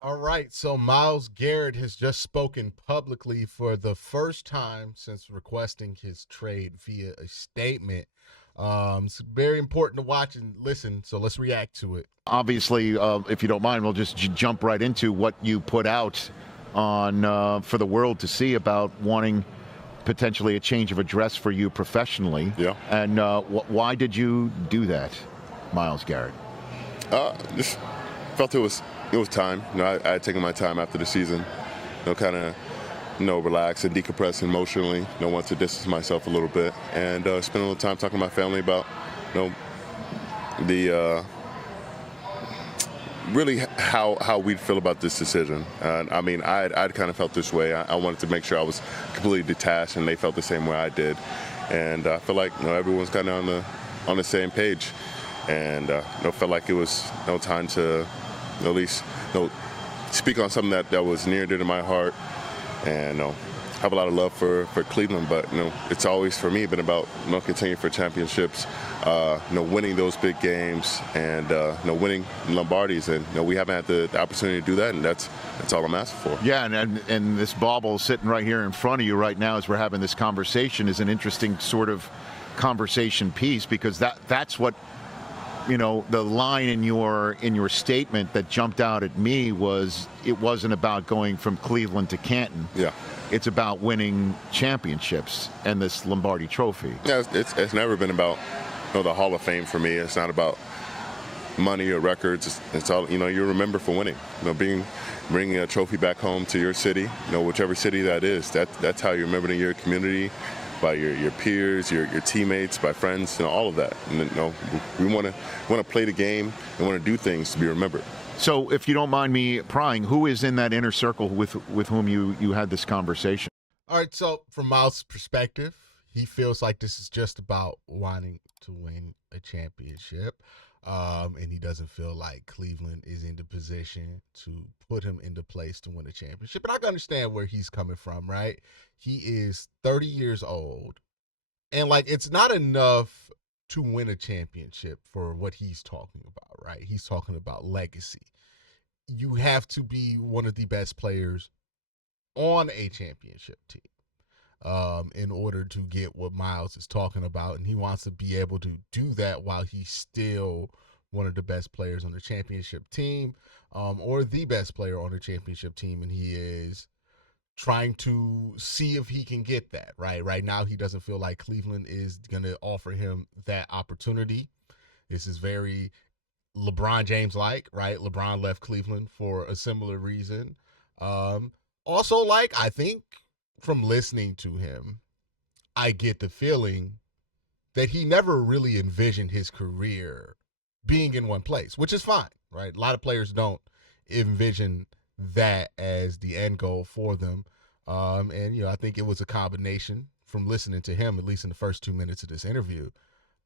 All right, so Myles Garrett has just spoken publicly for the first time since requesting his trade via a statement. It's very important to watch and listen, so let's react to it. Obviously, if you don't mind, we'll just jump right into what you put out on for the world to see about wanting potentially a change of address for you professionally. Yeah. And why did you do that, Myles Garrett? Just felt it was time. I had taken my time after the season. Kind of relax and decompress emotionally. Want to distance myself a little bit and spend a little time talking to my family about the really how we feel about this decision. I mean, I'd kind of felt this way. I wanted to make sure I was completely detached, and they felt the same way I did. And I feel like everyone's kind of on the same page, and felt like it was time to at least speak on something that was near and dear to my heart, and have a lot of love for Cleveland. But it's always for me been about continuing for championships, winning those big games, and winning Lombardis, and we haven't had the opportunity to do that, and that's all I'm asking for. Yeah, and this bauble sitting right here in front of you right now as we're having this conversation is an interesting sort of conversation piece, because that's what the line in your statement that jumped out at me was, it wasn't about going from Cleveland to Canton. Yeah. It's about winning championships and this Lombardi Trophy. Yeah, it's never been about the Hall of Fame for me. It's not about money or records. It's all you remember for winning. Bringing a trophy back home to your city. Whichever city that is. That's how you remember in your community, by your peers, your teammates, by friends, all of that. And we want to play the game and want to do things to be remembered. So, if you don't mind me prying, who is in that inner circle with whom you had this conversation? All right, so from Myles' perspective, he feels like this is just about wanting to win a championship. And he doesn't feel like Cleveland is in the position to put him into place to win a championship. And I can understand where he's coming from, right? He is 30 years old, and it's not enough to win a championship for what he's talking about, right? He's talking about legacy. You have to be one of the best players on a championship team in order to get what Myles is talking about. And he wants to be able to do that while he's still one of the best players on the championship team, or the best player on the championship team. And he is trying to see if he can get that, right? Right now, he doesn't feel like Cleveland is going to offer him that opportunity. This is very LeBron James-like, right? LeBron left Cleveland for a similar reason. Also, I think from listening to him, I get the feeling that he never really envisioned his career being in one place, which is fine, right? A lot of players don't envision that as the end goal for them. And I think it was a combination from listening to him, at least in the first 2 minutes of this interview,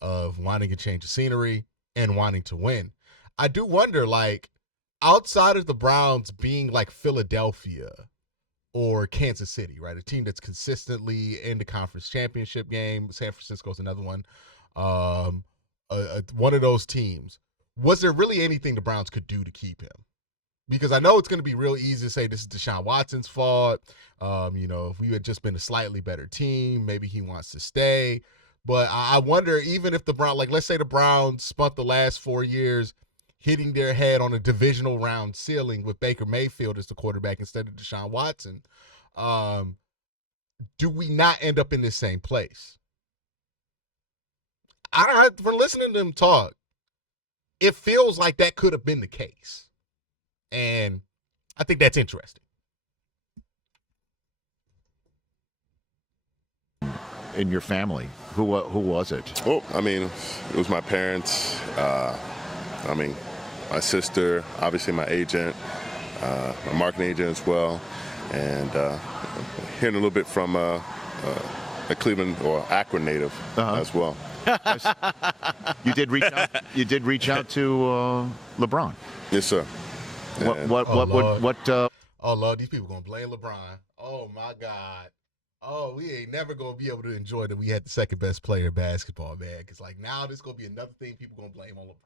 of wanting a change of scenery and wanting to win. I do wonder, outside of the Browns being like Philadelphia or Kansas City, right? A team that's consistently in the conference championship game. San Francisco's another one. One of those teams. Was there really anything the Browns could do to keep him? Because I know it's going to be real easy to say this is Deshaun Watson's fault. If we had just been a slightly better team, maybe he wants to stay. But I wonder, even if the Browns, let's say the Browns spent the last 4 years hitting their head on a divisional round ceiling with Baker Mayfield as the quarterback instead of Deshaun Watson, do we not end up in the same place? For listening to them talk, it feels like that could have been the case. And I think that's interesting. In your family, who was it? Well, it was my parents. My sister, obviously my agent, my marketing agent as well, and hearing a little bit from a Cleveland or Akron native as well. You did reach out to LeBron. Yes, sir. Oh Lord, these people gonna blame LeBron. Oh my God. Oh, we ain't never gonna be able to enjoy that we had the second best player in basketball, man. Because now this gonna be another thing people gonna blame on LeBron.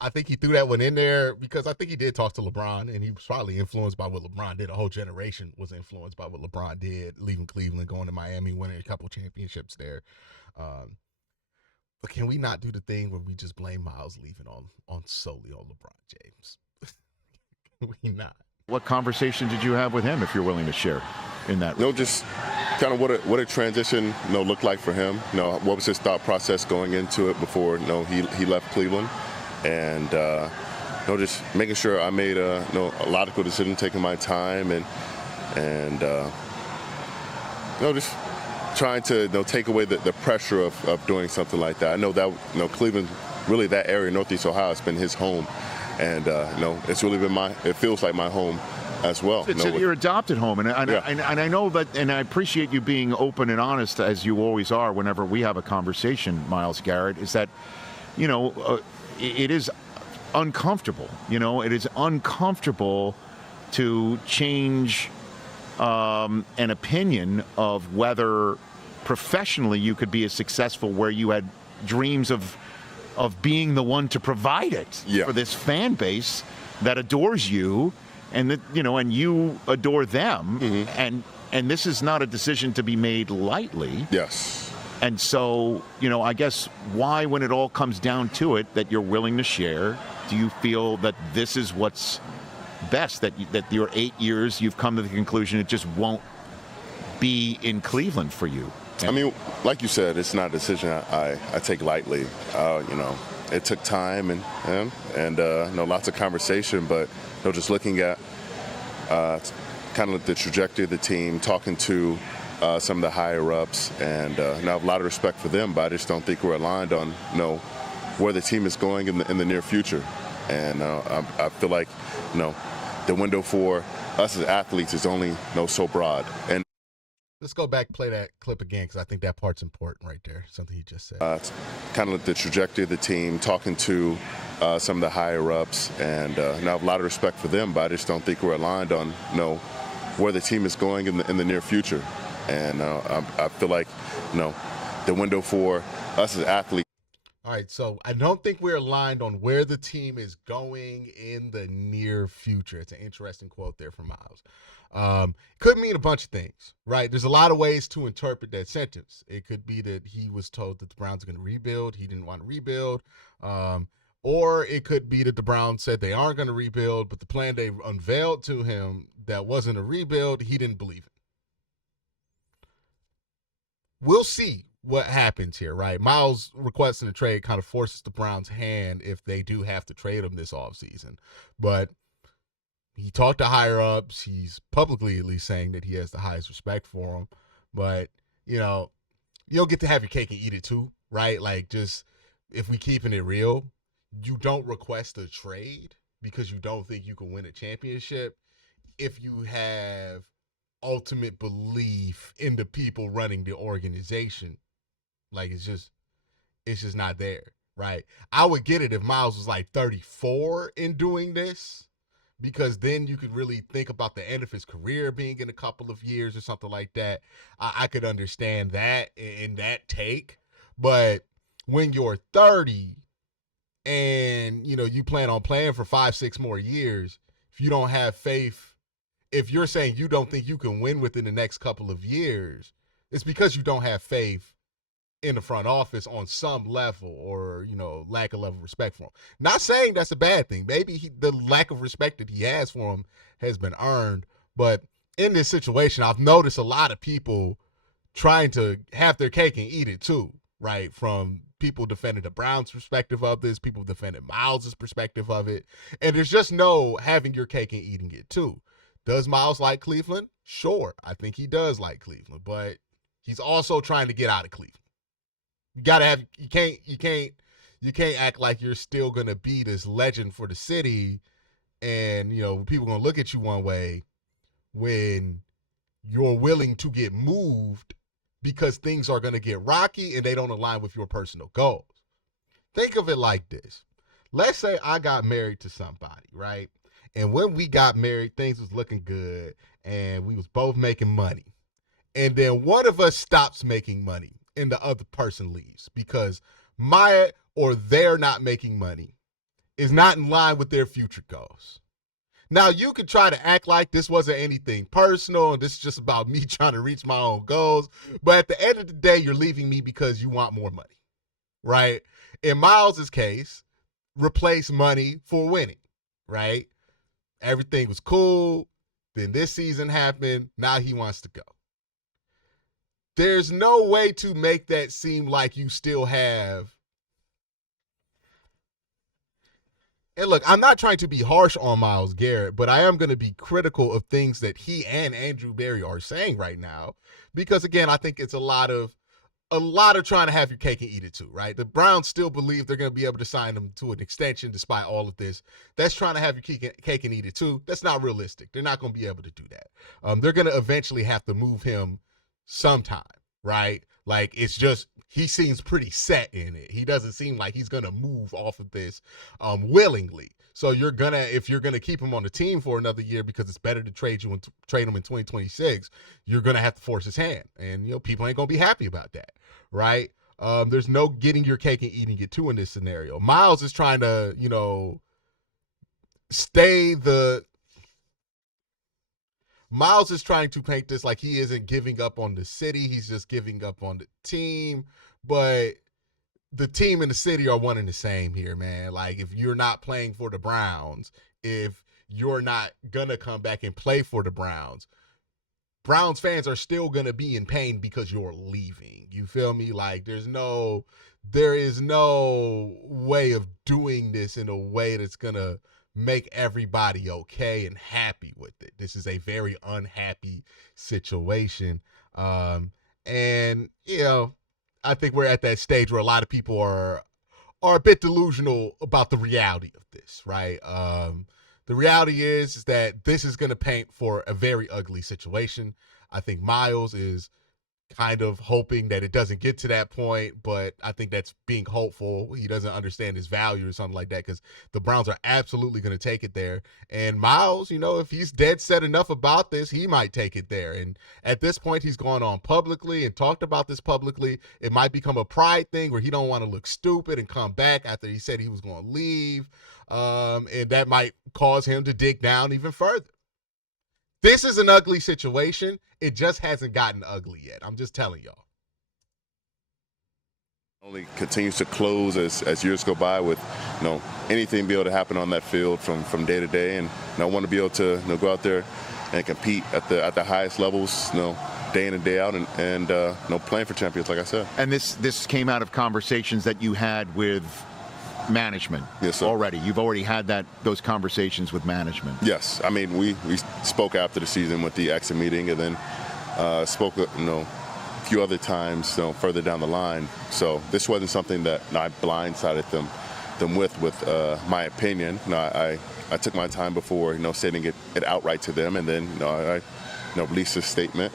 I think he threw that one in there because I think he did talk to LeBron, and he was probably influenced by what LeBron did. A whole generation was influenced by what LeBron did, leaving Cleveland, going to Miami, winning a couple championships there. But can we not do the thing where we just blame Myles leaving on solely on LeBron James? We not. What conversation did you have with him, if you're willing to share in that? Just kind of what a transition, looked like for him. What was his thought process going into it before, he left Cleveland, and just making sure I made a logical decision, taking my time, and just trying to take away the pressure of doing something like that. I know that Cleveland, really that area, Northeast Ohio, has been his home. And it's really been it feels like my home as well. It's your adopted home, and I know that, and I appreciate you being open and honest, as you always are whenever we have a conversation, Myles Garrett, is that, it is uncomfortable. It is uncomfortable to change an opinion of whether professionally you could be as successful where you had dreams of being the one to provide it for this fan base that adores you, and that and you adore them, and this is not a decision to be made lightly. Yes. And so I guess why, when it all comes down to it, that you're willing to share, do you feel that this is what's best, that your 8 years you've come to the conclusion it just won't be in Cleveland for you? I mean, like you said, it's not a decision I take lightly. It took time and lots of conversation, but just looking at kind of the trajectory of the team, talking to some of the higher ups, and I have a lot of respect for them, but I just don't think we're aligned on where the team is going in the near future. And I feel like the window for us as athletes is only so broad. And let's go back, play that clip again, because I think that part's important right there, something he just said. Kind of the trajectory of the team, talking to some of the higher ups, and I have a lot of respect for them, but I just don't think we're aligned on where the team is going in the near future. And I feel like the window for us as athletes. All right, so I don't think we're aligned on where the team is going in the near future. It's an interesting quote there from Myles. Could mean a bunch of things, right? There's a lot of ways to interpret that sentence. It could be that he was told that the Browns are going to rebuild. He didn't want to rebuild. Or it could be that the Browns said they aren't going to rebuild, but the plan they unveiled to him that wasn't a rebuild, he didn't believe it. We'll see what happens here, right? Myles requesting a trade kind of forces the Browns' hand if they do have to trade him this offseason. But he talked to higher-ups. He's publicly at least saying that he has the highest respect for them. But, you don't get to have your cake and eat it too, right? Like, just if we keeping it real, you don't request a trade because you don't think you can win a championship if you have ultimate belief in the people running the organization. Like, it's just not there, right? I would get it if Myles was like 34 in doing this, because then you could really think about the end of his career being in a couple of years or something like that. I could understand that in that take. But when you're 30 and, you plan on playing for 5-6 more years, if you don't have faith, if you're saying you don't think you can win within the next couple of years, it's because you don't have faith in the front office on some level, or, lack of level of respect for him. Not saying that's a bad thing. Maybe the lack of respect that he has for him has been earned. But in this situation, I've noticed a lot of people trying to have their cake and eat it too, right? From people defending the Browns' perspective of this, people defending Myles' perspective of it. And there's just no having your cake and eating it too. Does Myles like Cleveland? Sure. I think he does like Cleveland, but he's also trying to get out of Cleveland. You gotta have, you can't act like you're still gonna be this legend for the city, and people gonna look at you one way when you're willing to get moved because things are gonna get rocky and they don't align with your personal goals. Think of it like this. Let's say I got married to somebody, right? And when we got married, things was looking good and we was both making money. And then one of us stops making money and the other person leaves because they're not making money is not in line with their future goals. Now, you could try to act like this wasn't anything personal and this is just about me trying to reach my own goals. But at the end of the day, you're leaving me because you want more money, right? In Myles' case, replace money for winning, right? Everything was cool. Then this season happened. Now he wants to go. There's no way to make that seem like you still have. And look, I'm not trying to be harsh on Myles Garrett, but I am going to be critical of things that he and Andrew Berry are saying right now, because again, I think it's a lot of trying to have your cake and eat it too, right? The Browns still believe they're going to be able to sign him to an extension despite all of this. That's trying to have your cake and eat it too. That's not realistic. They're not going to be able to do that. They're going to eventually have to move him sometime, right? Like, it's just, he seems pretty set in it. He doesn't seem like he's going to move off of this willingly. So if you're gonna keep him on the team for another year because it's better to trade him in 2026, you're gonna have to force his hand, and people ain't gonna be happy about that, right? There's no getting your cake and eating it too in this scenario. Myles is trying to, Myles is trying to paint this like he isn't giving up on the city. He's just giving up on the team. But the team and the city are one and the same here, man. Like, if you're not playing for the Browns, if you're not going to come back and play for the Browns fans are still going to be in pain because you're leaving. You feel me? Like, there is no way of doing this in a way that's going to make everybody okay and happy with it. This is a very unhappy situation. And, I think we're at that stage where a lot of people are a bit delusional about the reality of this, right? The reality is that this is going to paint for a very ugly situation. I think Myles is kind of hoping that it doesn't get to that point, but I think that's being hopeful. He doesn't understand his value or something like that, because the Browns are absolutely going to take it there. And Myles, if he's dead set enough about this, he might take it there. And at this point, he's gone on publicly and talked about this publicly. It might become a pride thing where he don't want to look stupid and come back after he said he was going to leave. And that might cause him to dig down even further. This is an ugly situation. It just hasn't gotten ugly yet. I'm just telling y'all. Only continues to close as years go by with, anything be able to happen on that field from day to day. And I want to be able to go out there and compete at the highest levels, day in and day out, and playing for champions, like I said. And this came out of conversations that you had with management. Yes, sir. Already. You've already had those conversations with management. Yes. I mean, we spoke after the season with the exit meeting, and then spoke, a few other times, further down the line. So this wasn't something that I blindsided them with my opinion. I took my time before, stating it outright to them, and then, I released a statement.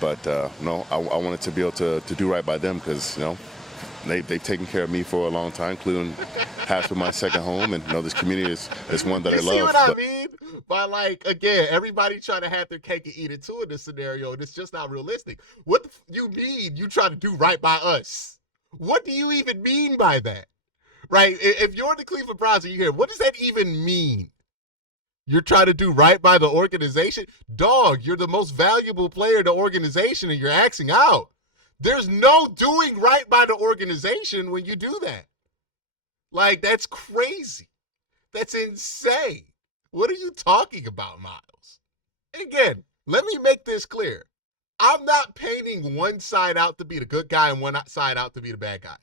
But, I wanted to be able to do right by them because, they've taken care of me for a long time. Cleveland has been my second home, and this community is one that I love. See what I mean? But again, everybody trying to have their cake and eat it too in this scenario, and it's just not realistic. What you mean you try to do right by us? What do you even mean by that? Right? If you're the Cleveland Browns and you're here, what does that even mean? You're trying to do right by the organization? Dog, you're the most valuable player in the organization, and you're axing out. There's no doing right by the organization when you do that. That's crazy. That's insane. What are you talking about, Myles? Again, let me make this clear. I'm not painting one side out to be the good guy and one side out to be the bad guy.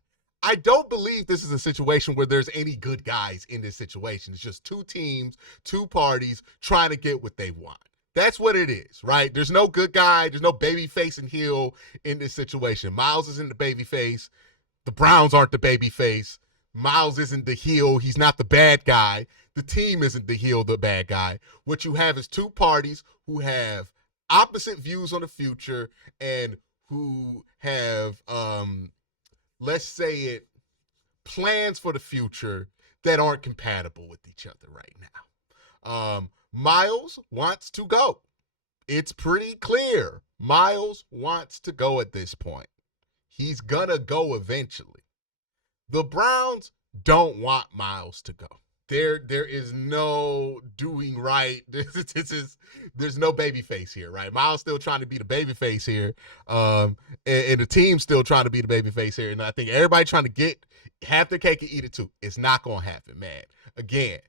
I don't believe this is a situation where there's any good guys in this situation. It's just two teams, two parties trying to get what they want. That's what it is, right? There's no good guy. There's no baby face and heel in this situation. Myles isn't the baby face. The Browns aren't the baby face. Myles isn't the heel. He's not the bad guy. The team isn't the heel, the bad guy. What you have is two parties who have opposite views on the future and who have, let's say it, plans for the future that aren't compatible with each other right now. Myles wants to go. It's pretty clear. Myles wants to go at this point. He's gonna go eventually. The Browns don't want Myles to go. there is no doing right. There's no baby face here, right? Myles still trying to be the baby face here, and the team's still trying to be the baby face here. And I think everybody trying to have their cake and eat it too. It's not gonna happen, man. Again,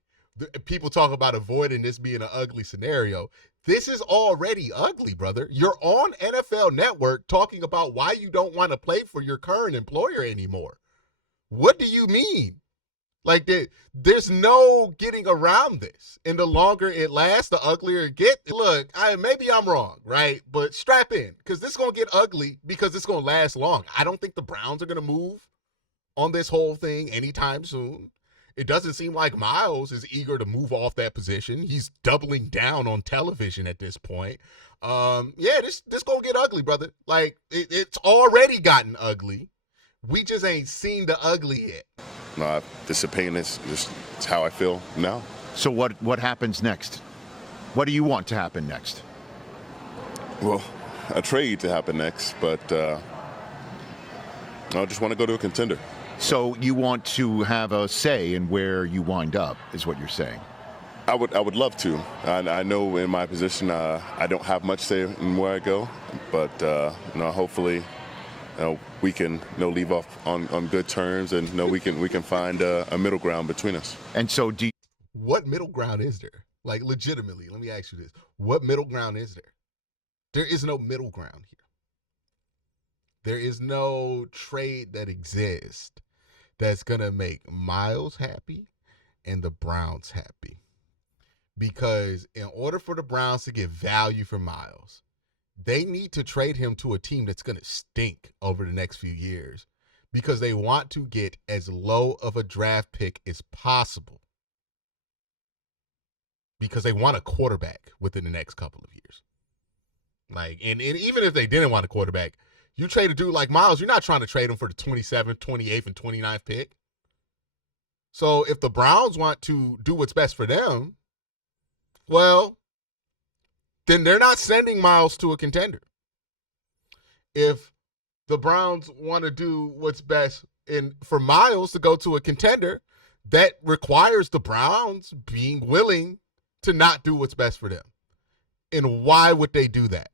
people talk about avoiding this being an ugly scenario. This is already ugly, brother. You're on NFL Network talking about why you don't want to play for your current employer anymore. What do you mean? Like, there's no getting around this. And the longer it lasts, the uglier it gets. Look, maybe I'm wrong, right? But strap in, because this is going to get ugly because it's going to last long. I don't think the Browns are going to move on this whole thing anytime soon. It doesn't seem like Myles is eager to move off that position. He's doubling down on television at this point. This going to get ugly, brother. Like, it's already gotten ugly. We just ain't seen the ugly yet. No, this opinion is just how I feel now. So what happens next? What do you want to happen next? Well, a trade to happen next, but I just want to go to a contender. So you want to have a say in where you wind up, is what you're saying? I would love to. I know in my position I don't have much say in where I go, but hopefully we can leave off on good terms, and we can find a middle ground between us. And so what middle ground is there? Like, legitimately, let me ask you this. What middle ground is there? There is no middle ground here. There is no trade that exists that's going to make Myles happy and the Browns happy. Because in order for the Browns to get value for Myles, they need to trade him to a team that's going to stink over the next few years, because they want to get as low of a draft pick as possible, because they want a quarterback within the next couple of years. Like, and even if they didn't want a quarterback, you trade a dude like Myles, you're not trying to trade him for the 27th, 28th, and 29th pick. So if the Browns want to do what's best for them, well, then they're not sending Myles to a contender. If the Browns want to do what's best for Myles to go to a contender, that requires the Browns being willing to not do what's best for them. And why would they do that?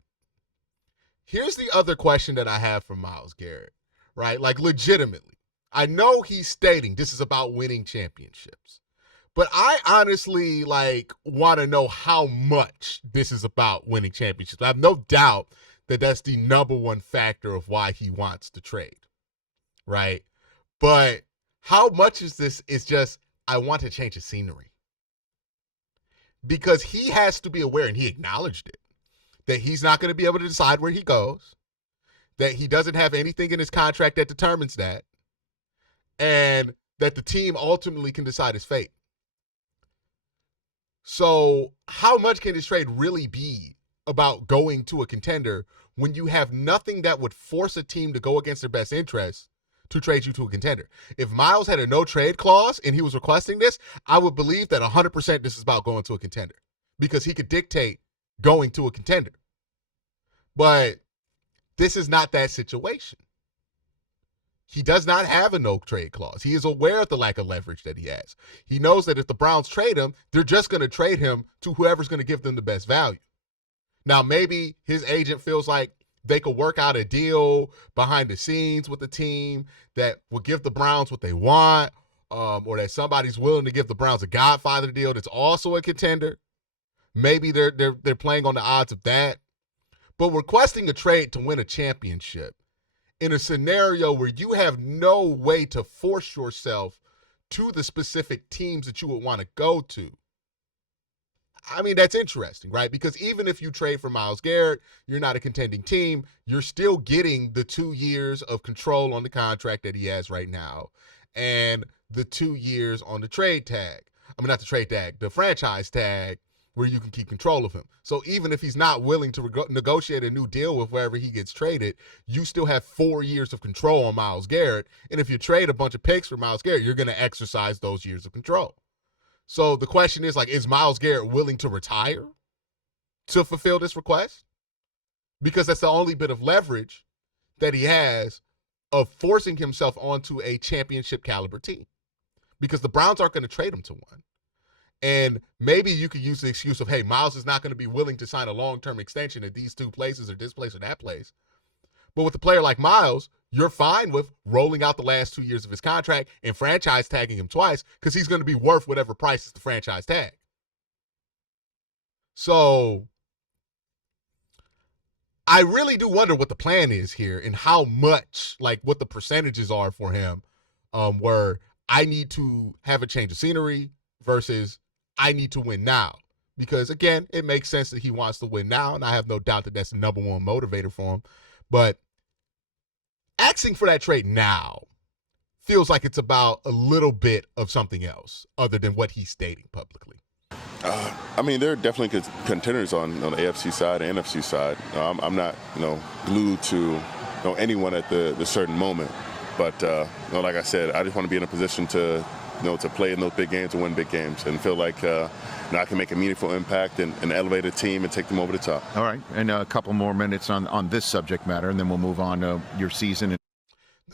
Here's the other question that I have for Myles Garrett, right? Like, legitimately, I know he's stating this is about winning championships, but I honestly, want to know how much this is about winning championships. I have no doubt that that's the number one factor of why he wants to trade, right? But how much is this is just, I want to change the scenery? Because he has to be aware, and he acknowledged it, that he's not going to be able to decide where he goes, that he doesn't have anything in his contract that determines that, and that the team ultimately can decide his fate. So how much can this trade really be about going to a contender when you have nothing that would force a team to go against their best interests to trade you to a contender? If Myles had a no-trade clause and he was requesting this, I would believe that 100% this is about going to a contender, because he could dictate going to a contender. But this is not that situation. He does not have a no-trade clause. He is aware of the lack of leverage that he has. He knows that if the Browns trade him, they're just going to trade him to whoever's going to give them the best value. Now, maybe his agent feels like they could work out a deal behind the scenes with the team that will give the Browns what they want, or that somebody's willing to give the Browns a Godfather deal that's also a contender. Maybe they're playing on the odds of that. But requesting a trade to win a championship in a scenario where you have no way to force yourself to the specific teams that you would want to go to, I mean, that's interesting, right? Because even if you trade for Myles Garrett, you're not a contending team, you're still getting the 2 years of control on the contract that he has right now, and the 2 years on the trade tag. I mean, not the trade tag, the franchise tag, where you can keep control of him. So even if he's not willing to negotiate a new deal with wherever he gets traded, you still have 4 years of control on Myles Garrett. And if you trade a bunch of picks for Myles Garrett, you're going to exercise those years of control. So the question is, is Myles Garrett willing to retire to fulfill this request? Because that's the only bit of leverage that he has of forcing himself onto a championship caliber team. Because the Browns aren't going to trade him to one. And maybe you could use the excuse of, hey, Myles is not going to be willing to sign a long-term extension at these two places or this place or that place. But with a player like Myles, you're fine with rolling out the last 2 years of his contract and franchise tagging him twice because he's going to be worth whatever price is the franchise tag. So I really do wonder what the plan is here and how much, like what the percentages are for him, where I need to have a change of scenery versus I need to win now. Because, again, it makes sense that he wants to win now, and I have no doubt that that's the number one motivator for him. But asking for that trade now feels like it's about a little bit of something else other than what he's stating publicly. I mean, there are definitely contenders on the AFC side and NFC side. I'm not, glued to anyone at the certain moment. But, like I said, I just want to be in a position to, to play in those big games and win big games and feel like I can make a meaningful impact and elevate a team and take them over the top. All right, and a couple more minutes on this subject matter, and then we'll move on to your season.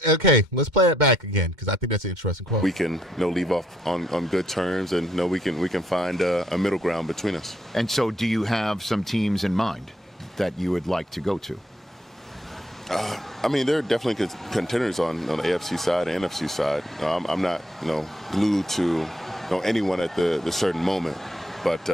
Okay, let's play it back again because I think that's an interesting quote. We can leave off on good terms, and we can find a middle ground between us. And so, do you have some teams in mind that you would like to go to? I mean, there are definitely contenders on the AFC side and NFC side. I'm not glued to anyone at the certain moment. But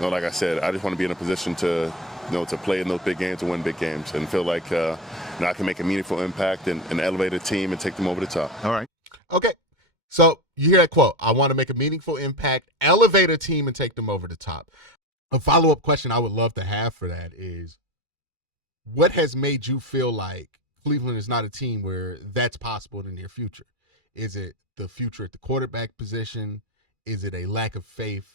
like I said, I just want to be in a position to to play in those big games and win big games and feel like I can make a meaningful impact and elevate a team and take them over the top. All right. Okay. So you hear that quote, I want to make a meaningful impact, elevate a team, and take them over the top. A follow-up question I would love to have for that is, what has made you feel like Cleveland is not a team where that's possible in the near future? Is it the future at the quarterback position? Is it a lack of faith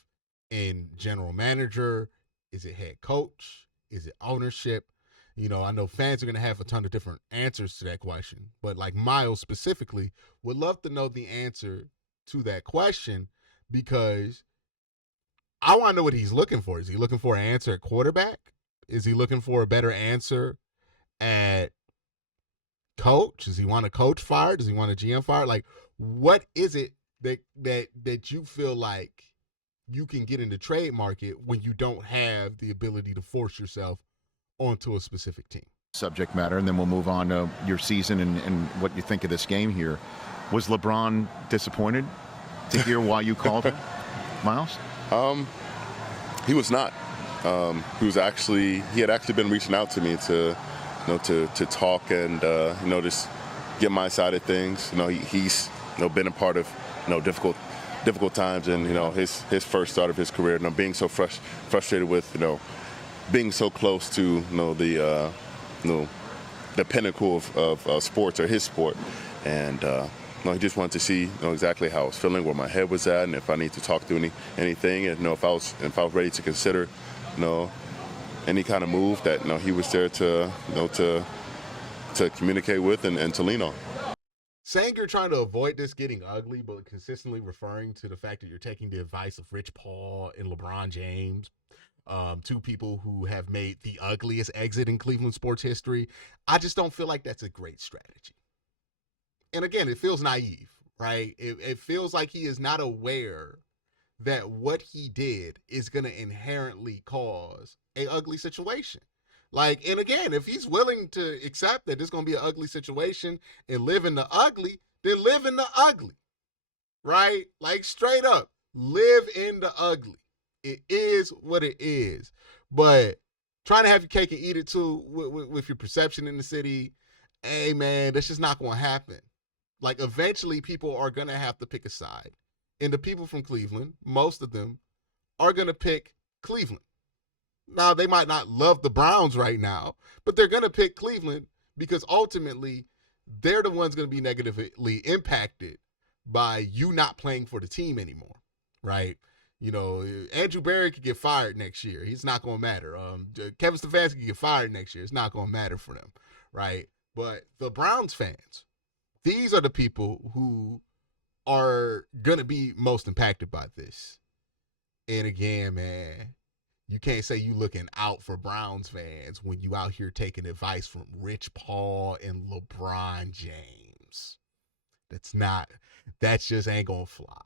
in general manager? Is it head coach? Is it ownership? I know fans are going to have a ton of different answers to that question, but like Myles specifically would love to know the answer to that question because I want to know what he's looking for. Is he looking for an answer at quarterback? Is he looking for a better answer at coach? Does he want a coach fired? Does he want a GM fired? Like, what is it that you feel like you can get in the trade market when you don't have the ability to force yourself onto a specific team? Subject matter, and then we'll move on to your season and what you think of this game here. Was LeBron disappointed to hear why you called him, Myles? He was not. He had actually been reaching out to me to to talk and just get my side of things. He's been a part of difficult times and his first start of his career. Being so frustrated with being so close to the pinnacle of sports or his sport, and he just wanted to see exactly how I was feeling, where my head was at, and if I need to talk through anything, and if I was ready to consider any kind of move that he was there to to communicate with and to lean on. Saying you're trying to avoid this getting ugly, but consistently referring to the fact that you're taking the advice of Rich Paul and LeBron James, two people who have made the ugliest exit in Cleveland sports history, I just don't feel like that's a great strategy. And again, it feels naive, right? It feels like he is not aware that what he did is going to inherently cause an ugly situation. Like, and again, if he's willing to accept that it's going to be an ugly situation and live in the ugly, then live in the ugly, right? Like, straight up, live in the ugly. It is what it is. But trying to have your cake and eat it too with your perception in the city, hey, man, that's just not going to happen. Like, eventually people are going to have to pick a side. And the people from Cleveland, most of them, are going to pick Cleveland. Now, they might not love the Browns right now, but they're going to pick Cleveland because ultimately they're the ones going to be negatively impacted by you not playing for the team anymore, right? Andrew Berry could get fired next year. He's not going to matter. Kevin Stefanski could get fired next year. It's not going to matter for them, right? But the Browns fans, these are the people who are going to be most impacted by this. And again, man, you can't say you looking out for Browns fans when you out here taking advice from Rich Paul and LeBron James. That just ain't gonna fly.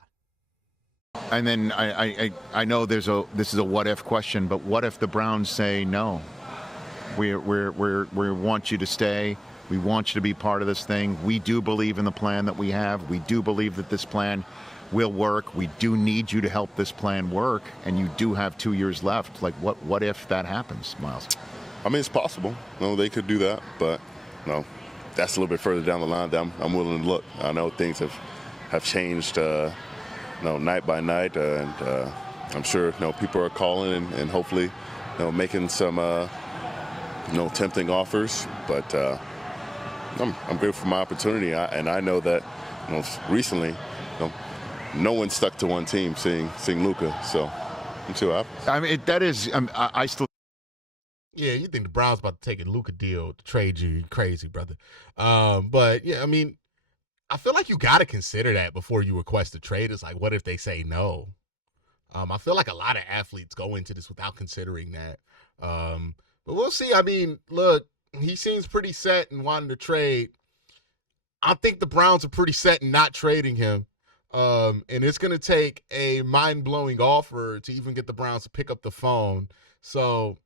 And then I know this is a what if question, but what if the Browns say no? We want you to stay. We want you to be part of this thing. We do believe in the plan that we have. We do believe that this plan will work. We do need you to help this plan work, and you do have 2 years left. Like, what if that happens, Myles? I mean, it's possible. No, they could do that, but no, that's a little bit further down the line. I'm willing to look. I know things have changed, night by night, and I'm sure people are calling and hopefully making some tempting offers. But I'm grateful for my opportunity, and I know that recently no one stuck to one team, seeing Luka. So I'm too happy. I mean, that is I still. Yeah, you think the Browns about to take a Luka deal to trade you? Crazy, brother. But yeah, I mean, I feel like you got to consider that before you request a trade. It's like, what if they say no? I feel like a lot of athletes go into this without considering that. But we'll see. I mean, look, he seems pretty set in wanting to trade. I think the Browns are pretty set in not trading him. And it's going to take a mind-blowing offer to even get the Browns to pick up the phone. So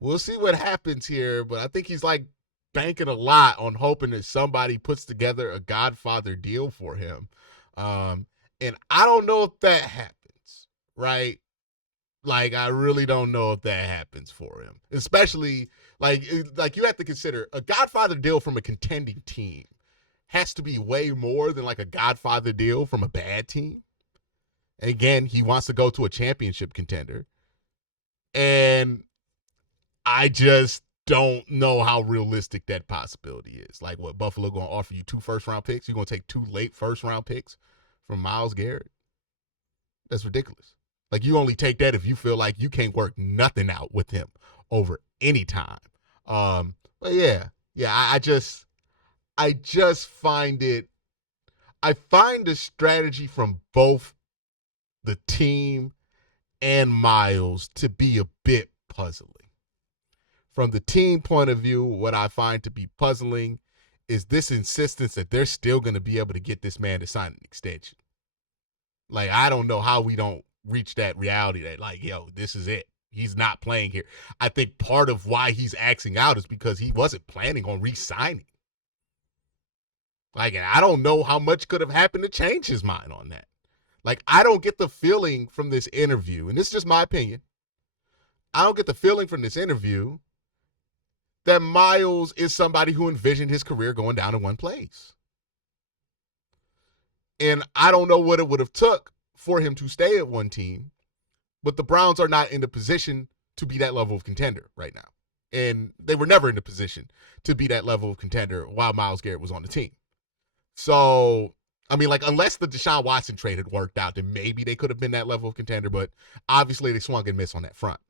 we'll see what happens here. But I think he's like banking a lot on hoping that somebody puts together a Godfather deal for him. And I don't know if that happens, right? Like, I really don't know if that happens for him. Especially, like you have to consider a Godfather deal from a contending team has to be way more than like a Godfather deal from a bad team. And again, he wants to go to a championship contender. And I just don't know how realistic that possibility is. Like, what, Buffalo going to offer you 2 first-round picks? You're going to take 2 late first-round picks from Myles Garrett? That's ridiculous. Like, you only take that if you feel like you can't work nothing out with him over any time. But yeah, I just find the strategy from both the team and Myles to be a bit puzzling. From the team point of view, what I find to be puzzling is this insistence that they're still going to be able to get this man to sign an extension. Like, I don't know how we don't reach that reality that, like, yo, this is it. He's not playing here. I think part of why he's axing out is because he wasn't planning on re-signing. Like, I don't know how much could have happened to change his mind on that. Like, I don't get the feeling from this interview, and this is just my opinion. I don't get the feeling from this interview that Myles is somebody who envisioned his career going down in one place. And I don't know what it would have took for him to stay at one team, but the Browns are not in the position to be that level of contender right now. And they were never in the position to be that level of contender while Myles Garrett was on the team. So, I mean, like, unless the Deshaun Watson trade had worked out, then maybe they could have been that level of contender, but obviously they swung and missed on that front.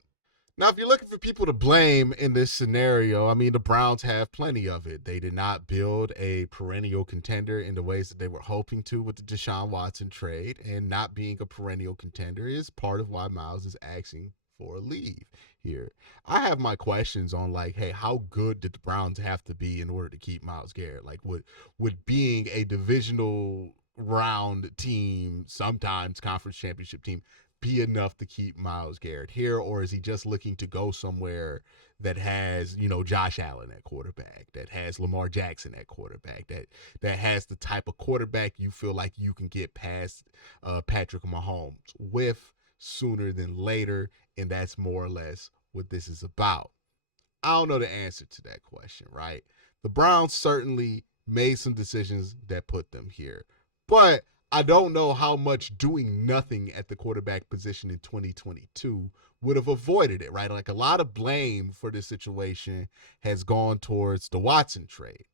Now, if you're looking for people to blame in this scenario, I mean, the Browns have plenty of it. They did not build a perennial contender in the ways that they were hoping to with the Deshaun Watson trade, and not being a perennial contender is part of why Myles is asking for a leave here. I have my questions on, like, hey, how good did the Browns have to be in order to keep Myles Garrett? Like, would being a divisional round team, sometimes conference championship team, be enough to keep Myles Garrett here, or is he just looking to go somewhere that has, Josh Allen at quarterback, that has Lamar Jackson at quarterback, that has the type of quarterback you feel like you can get past Patrick Mahomes with sooner than later, and that's more or less what this is about? I don't know the answer to that question, right? The Browns certainly made some decisions that put them here, but I don't know how much doing nothing at the quarterback position in 2022 would have avoided it, right? Like, a lot of blame for this situation has gone towards the Watson trade,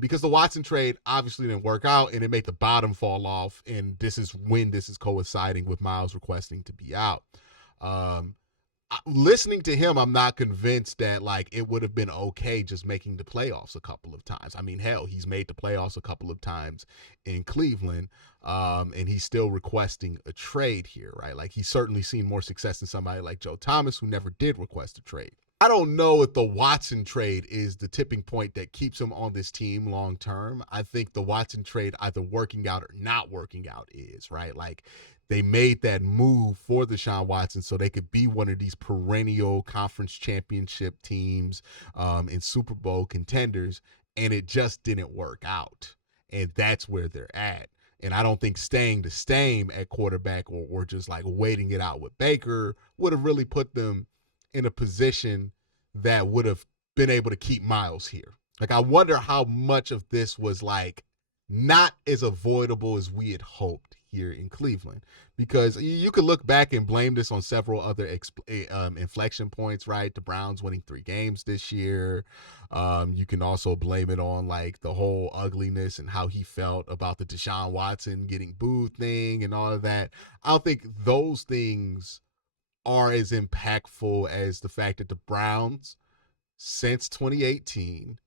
because the Watson trade obviously didn't work out, and it made the bottom fall off, and this is when this is coinciding with Myles requesting to be out. Listening to him, I'm not convinced that, like, it would have been okay just making the playoffs a couple of times. I mean, hell, he's made the playoffs a couple of times in Cleveland, and he's still requesting a trade here, right? Like, he's certainly seen more success than somebody like Joe Thomas, who never did request a trade. I don't know if the Watson trade is the tipping point that keeps him on this team long term. I think the Watson trade either working out or not working out is, right? Like, they made that move for Deshaun Watson so they could be one of these perennial conference championship teams and Super Bowl contenders, and it just didn't work out. And that's where they're at. And I don't think staying the same at quarterback or just like waiting it out with Baker would have really put them in a position that would have been able to keep Myles here. Like, I wonder how much of this was like not as avoidable as we had hoped here in Cleveland, because you could look back and blame this on several other inflection points, right? The Browns winning 3 games this year. You can also blame it on like the whole ugliness and how he felt about the Deshaun Watson getting booed thing and all of that. I don't think those things are as impactful as the fact that the Browns since 2018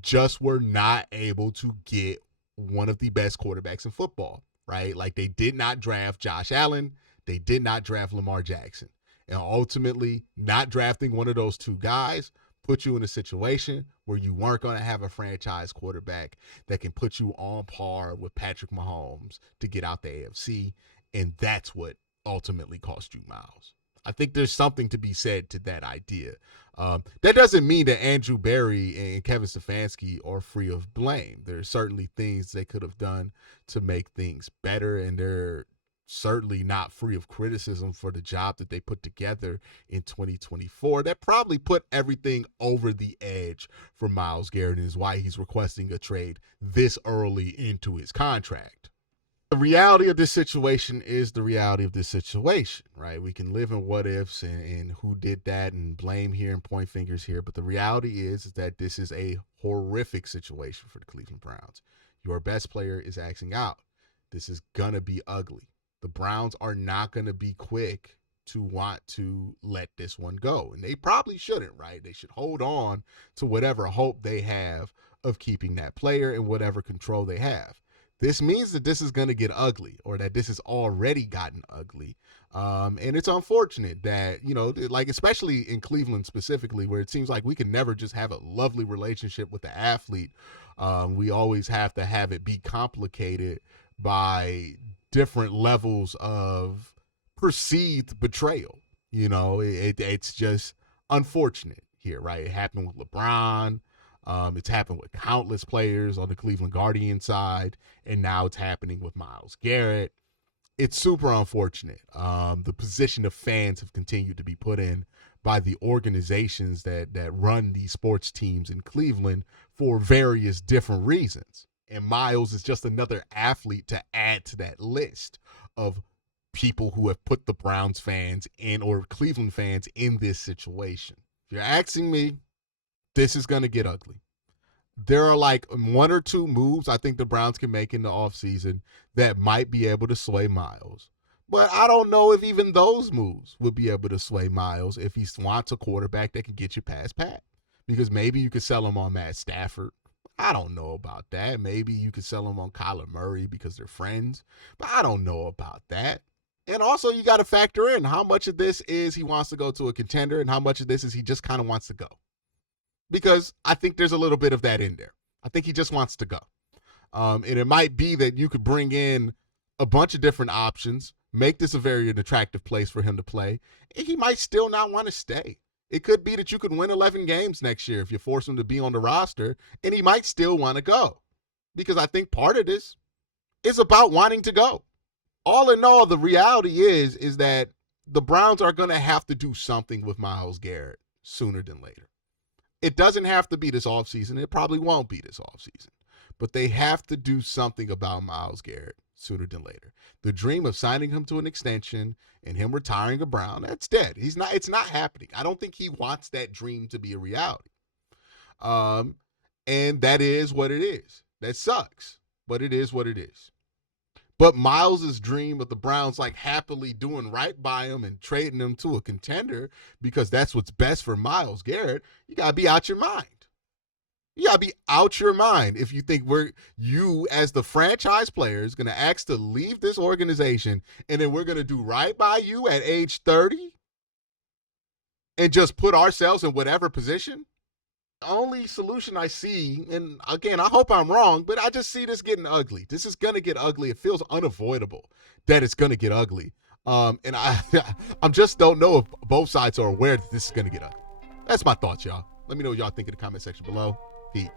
just were not able to get one of the best quarterbacks in football, right? Like, they did not draft Josh Allen. They did not draft Lamar Jackson. And ultimately, not drafting one of those two guys put you in a situation where you weren't going to have a franchise quarterback that can put you on par with Patrick Mahomes to get out the AFC. And that's what ultimately cost you Myles. I think there's something to be said to that idea. That doesn't mean that Andrew Berry and Kevin Stefanski are free of blame. There's certainly things they could have done to make things better, and they're certainly not free of criticism for the job that they put together in 2024. That probably put everything over the edge for Myles Garrett, and is why he's requesting a trade this early into his contract. The reality of this situation is the reality of this situation, right? We can live in what ifs and who did that and blame here and point fingers here. But the reality is that this is a horrific situation for the Cleveland Browns. Your best player is axing out. This is going to be ugly. The Browns are not going to be quick to want to let this one go. And they probably shouldn't, right? They should hold on to whatever hope they have of keeping that player and whatever control they have. This means that this is going to get ugly, or that this has already gotten ugly. And it's unfortunate that, like, especially in Cleveland specifically, where it seems like we can never just have a lovely relationship with the athlete. We always have to have it be complicated by different levels of perceived betrayal. It's just unfortunate here, right? It happened with LeBron. It's happened with countless players on the Cleveland Guardian side, and now it's happening with Myles Garrett. It's super unfortunate. The position of fans have continued to be put in by the organizations that run these sports teams in Cleveland for various different reasons. And Myles is just another athlete to add to that list of people who have put the Browns fans in, or Cleveland fans, in this situation. If you're asking me, this is going to get ugly. There are like 1 or 2 moves I think the Browns can make in the offseason that might be able to sway Myles. But I don't know if even those moves would be able to sway Myles if he wants a quarterback that can get you past Pat. Because maybe you could sell him on Matt Stafford. I don't know about that. Maybe you could sell him on Kyler Murray because they're friends. But I don't know about that. And also, you got to factor in how much of this is he wants to go to a contender and how much of this is he just kind of wants to go. Because I think there's a little bit of that in there. I think he just wants to go. And it might be that you could bring in a bunch of different options, make this a very attractive place for him to play, and he might still not want to stay. It could be that you could win 11 games next year if you force him to be on the roster, and he might still want to go. Because I think part of this is about wanting to go. All in all, the reality is that the Browns are going to have to do something with Myles Garrett sooner than later. It doesn't have to be this offseason. It probably won't be this offseason. But they have to do something about Myles Garrett sooner than later. The dream of signing him to an extension and him retiring a Brown, that's dead. It's not happening. I don't think he wants that dream to be a reality. And that is what it is. That sucks. But it is what it is. But Myles' dream of the Browns like happily doing right by him and trading him to a contender because that's what's best for Myles Garrett, you got to be out your mind. You got to be out your mind if you think you as the franchise player is going to ask to leave this organization and then we're going to do right by you at age 30 and just put ourselves in whatever position. Only solution I see, and again, I hope I'm wrong, but I just see this getting ugly. This is gonna get ugly. It feels unavoidable that it's gonna get ugly. And I, I just don't know if both sides are aware that this is gonna get ugly. That's my thoughts, y'all. Let me know what y'all think in the comment section below. Pete.